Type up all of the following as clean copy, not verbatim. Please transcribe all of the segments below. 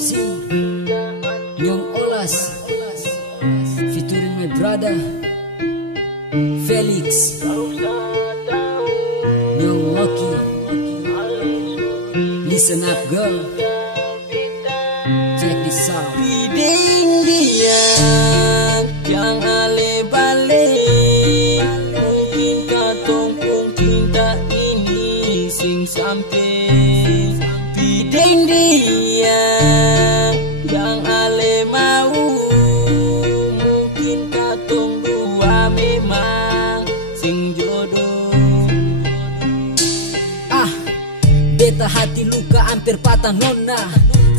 MC Young Olas featuring my brother Felix Young Loki. Listen up girl, check this out. Piding dia yang ale balik, mungkin katong pun cinta ini sing sampai. Piding dia yang ale mau, mungkin katong dua memang sing jodoh. Beta hati luka hampir patah nona.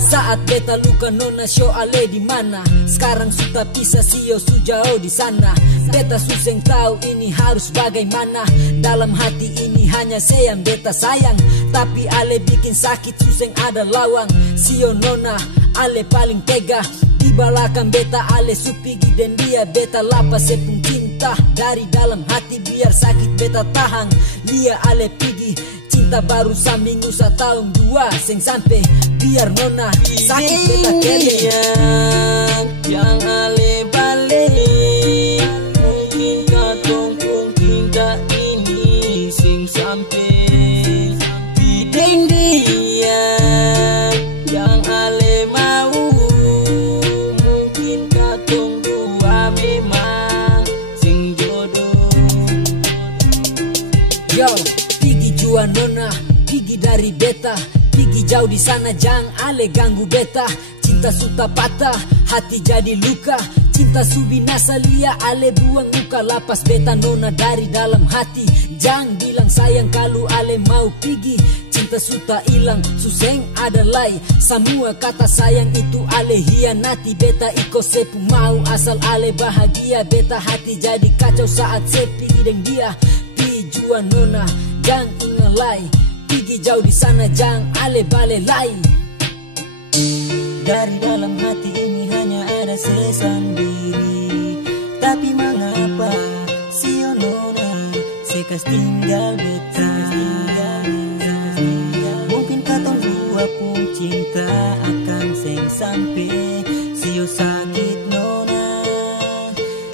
Saat beta luka nona show ale di mana? Sekarang sudah pisah sio su jauh di sana. Beta suseng tahu ini harus bagaimana. Dalam hati ini hanya saya yang beta sayang, tapi ale bikin sakit suseng ada lawang. Sio nona ale paling tega. Di belakang beta ale supigi dan dia beta lapas sepung cinta dari dalam hati biar sakit beta tahan. Dia ale pigi cinta baru saminggu setahun dua seng sampai biar nona sakit beta kele. Yang ale balik, mungkin katong pun cinta ini sing sampai. Pideng dia yang ale mau, mungkin katong dua memang sing jodoh. Yo, pigi jua nona, pigi dari beta, pigi jauh di sana jang ale ganggu beta. Cinta suta patah, hati jadi luka. Cinta su binasa lia ale buang muka. Lapas beta nona dari dalam hati. Jang bilang sayang kalau ale mau pigi. Cinta suta hilang, suseng ada lai. Semua kata sayang itu ale hianati. Beta iko sepu mau asal ale bahagia. Beta hati jadi kacau saat sepi dan dia. Jua nona, jang ingalai, pigi jauh di sana jang ale bale lai. Dari dalam hati ini hanya ada saya sendiri. Tapi mengapa si nona sekas tinggal beta? Mungkin katong dua pun cinta akan seng sampai. Sio sakit nona,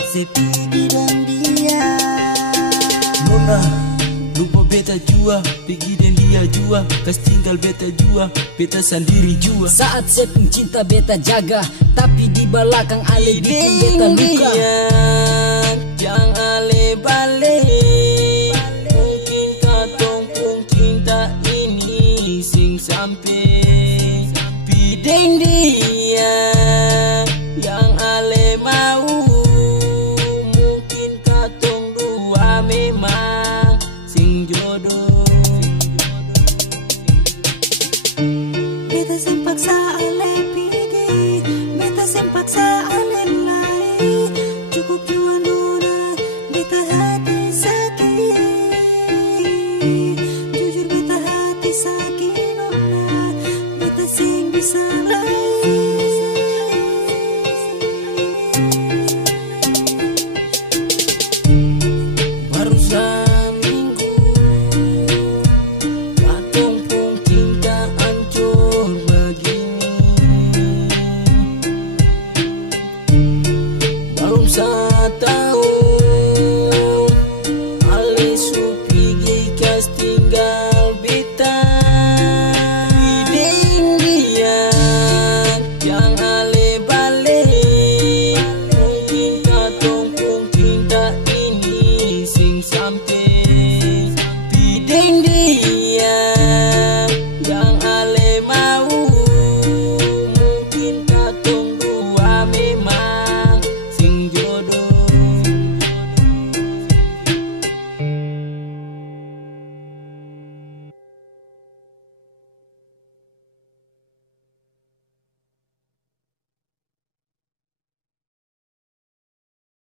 sepigi dan dia. Nona, lupa beta jua, pergi dan dia jua, kas tinggal beta jua, beta sendiri jua. Saat sepung cinta beta jaga, tapi di belakang ale bikin beta luka. Yang ale balik, mungkin katong pun cinta ini sing sampai. Pideng dia yang ale mau, mungkin katong dua memang